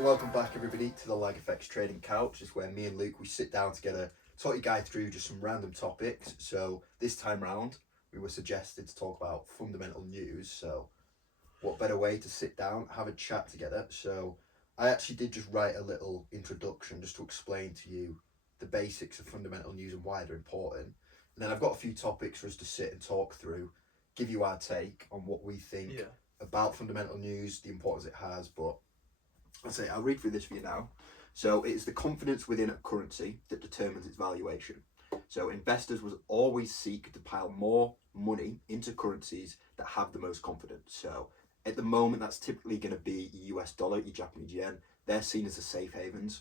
So welcome back everybody to the LAGFX Trading Couch. It's where me and Luke, we sit down together, talk you guys through just some random topics. So this time round, we were suggested to talk about fundamental news. So what better way to sit down, have a chat together. So I actually did just write a little introduction just to explain to you the basics of fundamental news and why they're important. And then I've got a few topics for us to sit and talk through, give you our take on what we think about fundamental news, the importance it has. But I'll read through this for you now. So it is the confidence within a currency that determines its valuation. So investors will always seek to pile more money into currencies that have the most confidence. So at the moment, that's typically going to be your US dollar, your Japanese yen. They're seen as the safe havens.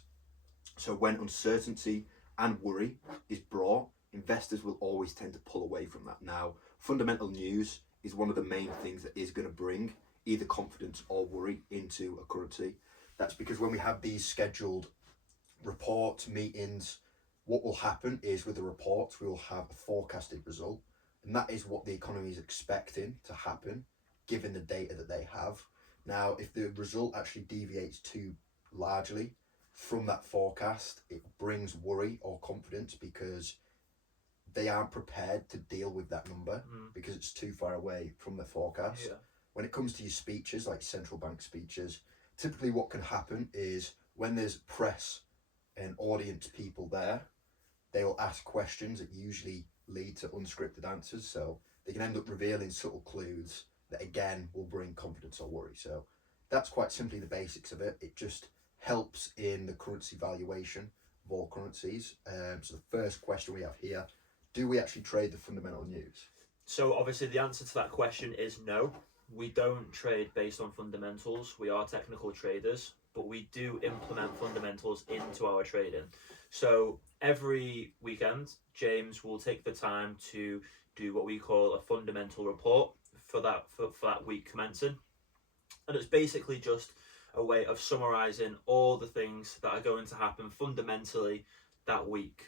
So when uncertainty and worry is brought, investors will always tend to pull away from that. Now, fundamental news is one of the main things that is going to bring either confidence or worry into a currency. That's because when we have these scheduled reports, meetings, what will happen is with the reports, we will have a forecasted result. And that is what the economy is expecting to happen, given the data that they have. Now, if the result actually deviates too largely from that forecast, it brings worry or confidence because they aren't prepared to deal with that number because it's too far away from the forecast. Yeah. When it comes to your speeches, like central bank speeches, typically what can happen is when there's press and audience people there, they will ask questions that usually lead to unscripted answers. So they can end up revealing subtle clues that again will bring confidence or worry. So that's quite simply the basics of it. It just helps in the currency valuation of all currencies. So the first question we have here, do we actually trade the fundamental news? So obviously the answer to that question is no. We don't trade based on fundamentals. We are technical traders, but we do implement fundamentals into our trading. So every weekend, James will take the time to do what we call a fundamental report for that week commencing. And it's basically just a way of summarizing all the things that are going to happen fundamentally that week.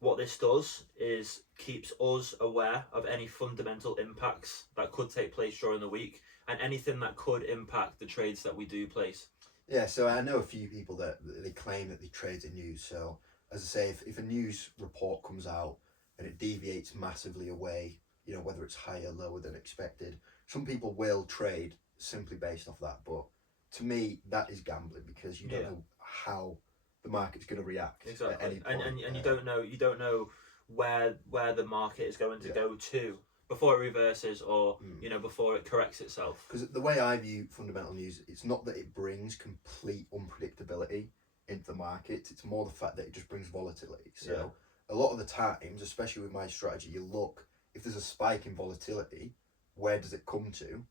What this does is keeps us aware of any fundamental impacts that could take place during the week and anything that could impact the trades that we do place. Yeah, so I know a few people that they claim that they trade the news. So as I say, if a news report comes out and it deviates massively away, you know, whether it's higher, lower than expected, some people will trade simply based off that. But to me, that is gambling because you don't know how the market's going to react at any point. And you don't know where the market is going to go to before it reverses or you know, before it corrects itself. Because the way I view fundamental news, it's not that it brings complete unpredictability into the market, it's more the fact that it just brings volatility. So a lot of the times, especially with my strategy, you look, if there's a spike in volatility, where does it come to?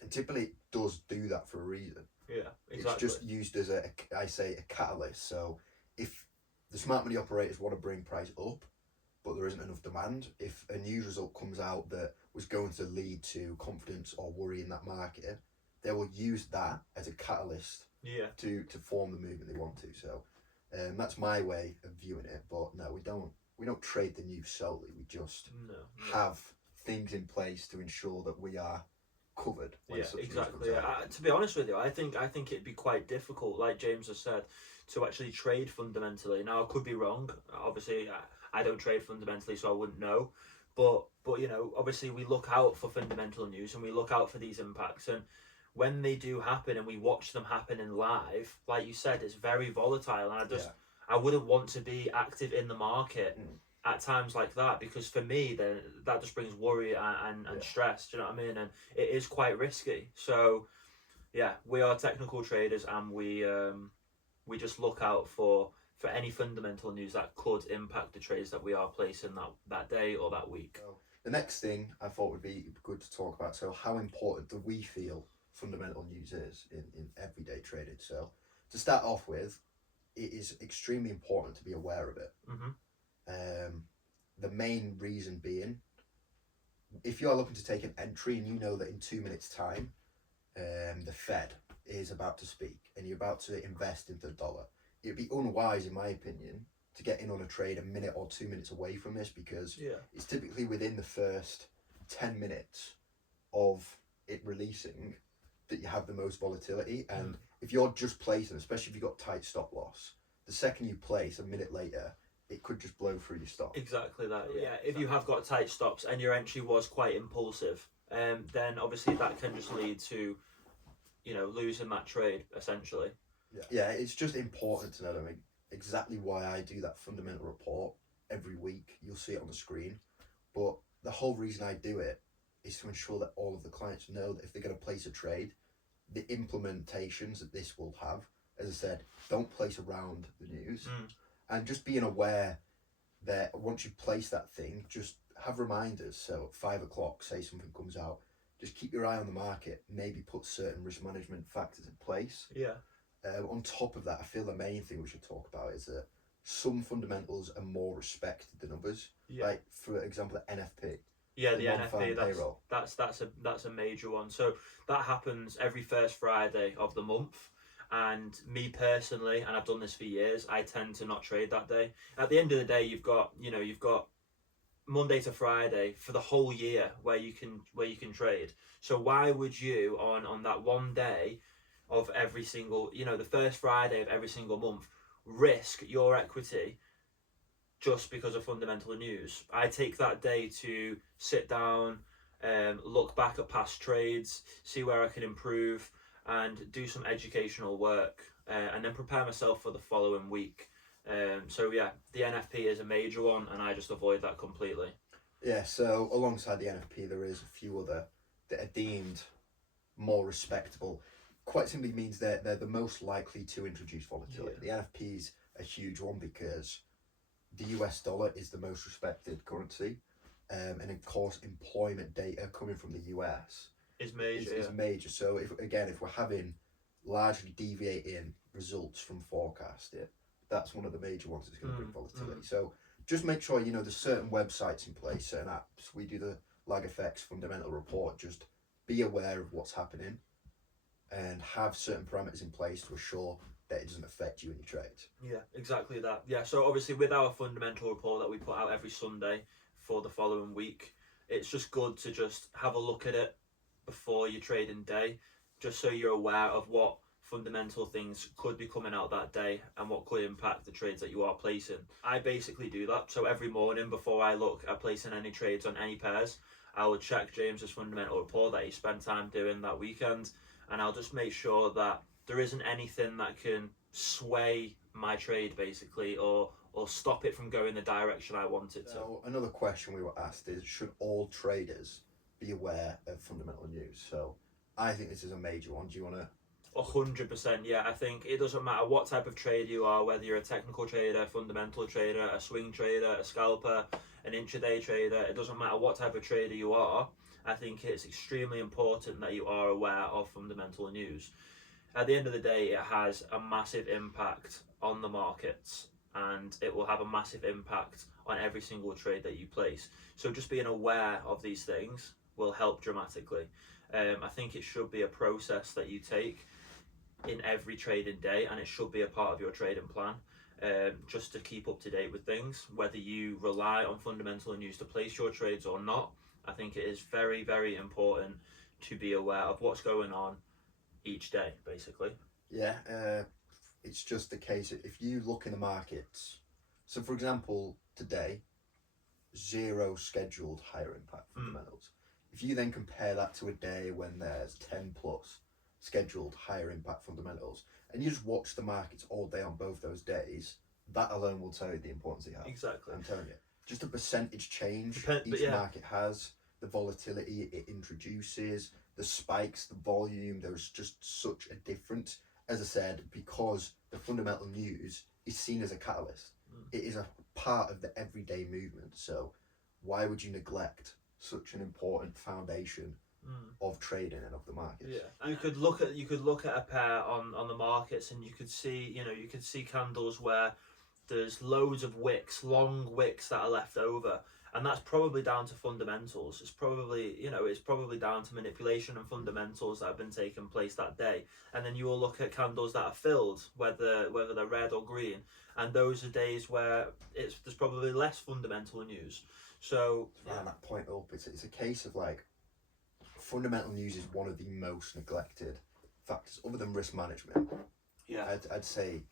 And typically it does do that for a reason. Yeah, exactly. It's just used as a catalyst. So if the smart money operators want to bring price up, but there isn't enough demand, if a news result comes out that was going to lead to confidence or worry in that market, they will use that as a catalyst to form the movement they want to. So that's my way of viewing it. But no, we don't trade the news solely. We just have things in place to ensure that we are covered. Exactly. To be honest with you, I think it'd be quite difficult, like James has said, to actually trade fundamentally. Now I could be wrong. Obviously, I don't trade fundamentally, so I wouldn't know. But you know, obviously we look out for fundamental news and we look out for these impacts, and when they do happen and we watch them happen in live, like you said, it's very volatile, and I wouldn't want to be active in the market at times like that, because for me then that just brings worry and stress, do you know what I mean? And it is quite risky. So yeah, we are technical traders, and we just look out for any fundamental news that could impact the trades that we are placing that day or that week. So the next thing I thought would be good to talk about, so how important do we feel fundamental news is in everyday trading? So to start off with, it is extremely important to be aware of it. The main reason being, if you're looking to take an entry and you know that in 2 minutes time the Fed is about to speak and you're about to invest into the dollar, it'd be unwise, in my opinion, to get in on a trade a minute or 2 minutes away from this, because it's typically within the first 10 minutes of it releasing that you have the most volatility, and if you're just placing, especially if you've got tight stop loss, the second you place, a minute later, it could just blow through your stop. Exactly that. Yeah. If you have got tight stops and your entry was quite impulsive, then obviously that can just lead to, losing that trade essentially. Yeah, it's just important to know, I mean, exactly why I do that fundamental report every week. You'll see it on the screen. But the whole reason I do it is to ensure that all of the clients know that if they're going to place a trade, the implementations that this will have, as I said, don't place around the news. And just being aware that once you place that thing, just have reminders. So at 5 o'clock, say something comes out, just keep your eye on the market, maybe put certain risk management factors in place. Yeah. On top of that, I feel the main thing we should talk about is that some fundamentals are more respected than others. Yeah. Like, for example, the NFP. Yeah, the non-farm NFP, payroll. that's a major one. So that happens every first Friday of the month. And me personally, and I've done this for years, I tend to not trade that day. At the end of the day, you've got Monday to Friday for the whole year where you can trade. So why would you on that one day of every single, the first Friday of every single month, risk your equity just because of fundamental news? I take that day to sit down, look back at past trades, see where I can improve, and do some educational work, and then prepare myself for the following week. So yeah, the NFP is a major one, and I just avoid that completely. Yeah, so alongside the NFP, there is a few other that are deemed more respectable. Quite simply means they're the most likely to introduce volatility. Yeah. The NFP is a huge one because the US dollar is the most respected currency, and of course employment data coming from the US is major. Is major. So if we're having largely deviating results from forecast, that's one of the major ones that's going to bring volatility. So just make sure there's certain websites in place, certain apps. We do the LAGFX fundamental report. Just be aware of what's happening and have certain parameters in place to assure that it doesn't affect you in your trades. Yeah, exactly that. Yeah, so obviously with our fundamental report that we put out every Sunday for the following week, it's just good to just have a look at it before your trading day, just so you're aware of what fundamental things could be coming out that day and what could impact the trades that you are placing. I basically do that. So every morning before I look at placing any trades on any pairs, I will check James's fundamental report that he spent time doing that weekend, and I'll just make sure that there isn't anything that can sway my trade basically, or stop it from going the direction I want it to. So another question we were asked is, should all traders be aware of fundamental news? So I think this is a major one. Do you want to? 100%, yeah. I think it doesn't matter what type of trader you are, whether you're a technical trader, fundamental trader, a swing trader, a scalper, an intraday trader. It doesn't matter what type of trader you are. I think it's extremely important that you are aware of fundamental news. At the end of the day, it has a massive impact on the markets, and it will have a massive impact on every single trade that you place. So just being aware of these things will help dramatically. I think it should be a process that you take in every trading day, and it should be a part of your trading plan, just to keep up to date with things. Whether you rely on fundamental news to place your trades or not, I think it is very, very important to be aware of what's going on each day, basically. Yeah, it's just the case that if you look in the markets, so for example, today, 0 scheduled higher impact fundamentals. If you then compare that to a day when there's 10 plus scheduled higher impact fundamentals, and you just watch the markets all day on both those days, that alone will tell you the importance they have. Exactly. I'm telling you. Just a percentage change each market has, the volatility it introduces, the spikes, the volume, there's just such a difference. As I said, because the fundamental news is seen as a catalyst. It is a part of the everyday movement. So why would you neglect such an important foundation of trading and of the markets? Yeah, you could look at a pair on the markets, and you could see candles where there's loads of wicks, long wicks that are left over, and that's probably down to fundamentals. It's probably down to manipulation and fundamentals that have been taking place that day. And then you will look at candles that are filled, whether they're red or green, and those are days where there's probably less fundamental news. So around that point up, it's a case of like, fundamental news is one of the most neglected factors other than risk management. Yeah. I'd say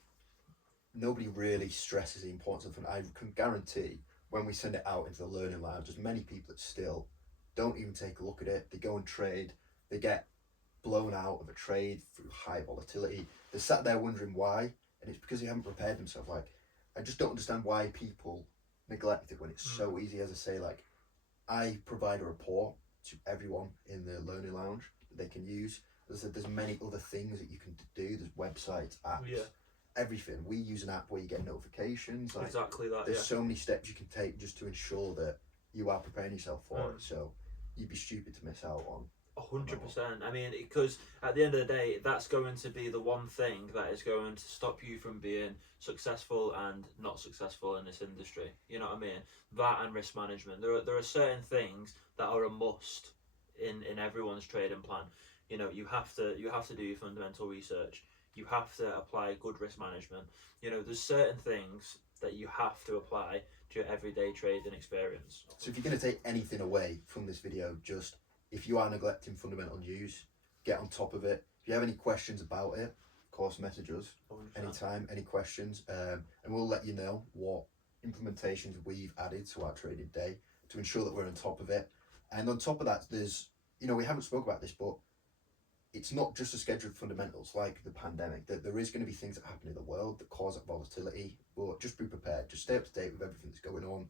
nobody really stresses the importance of, and I can guarantee when we send it out into the learning lounge, there's many people that still don't even take a look at it. They go and trade, they get blown out of a trade through high volatility. They're sat there wondering why, and it's because they haven't prepared themselves. Like, I just don't understand why people neglect it when it's so easy. As I say, like, I provide a report to everyone in the learning lounge that they can use. As I said, there's many other things that you can do. There's websites, apps, everything. We use an app where you get notifications. Like, Exactly that. there's so many steps you can take just to ensure that you are preparing yourself for it. So you'd be stupid to miss out on. 100%. I mean, because at the end of the day, that's going to be the one thing that is going to stop you from being successful and not successful in this industry. You know what I mean? That and risk management. There are certain things that are a must in everyone's trading plan. You know, you have to do your fundamental research. You have to apply good risk management. You know, there's certain things that you have to apply to your everyday trading experience. So if you're going to take anything away from this video, just if you are neglecting fundamental news, get on top of it. If you have any questions about it, of course, message us 100%. anytime, any questions, and we'll let you know what implementations we've added to our trading day to ensure that we're on top of it. And on top of that, there's, you know, we haven't spoke about this, but it's not just a scheduled fundamentals like the pandemic. There is going to be things that happen in the world that cause that volatility, but just be prepared. Just stay up to date with everything that's going on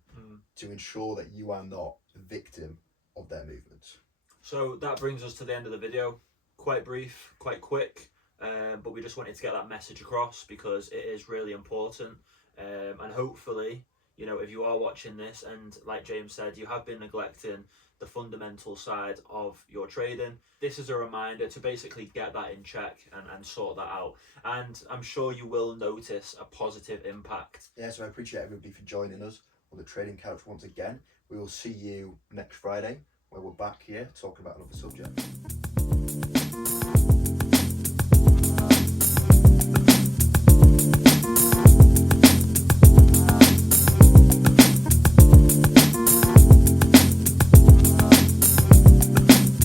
to ensure that you are not a victim of their movements. So that brings us to the end of the video. Quite brief, quite quick, but we just wanted to get that message across because it is really important. And hopefully, you know, if you are watching this and like James said, you have been neglecting the fundamental side of your trading, this is a reminder to basically get that in check and sort that out. And I'm sure you will notice a positive impact. Yeah, so I appreciate everybody for joining us on the Trading Couch once again. We will see you next Friday, where we're back here talking about another subject.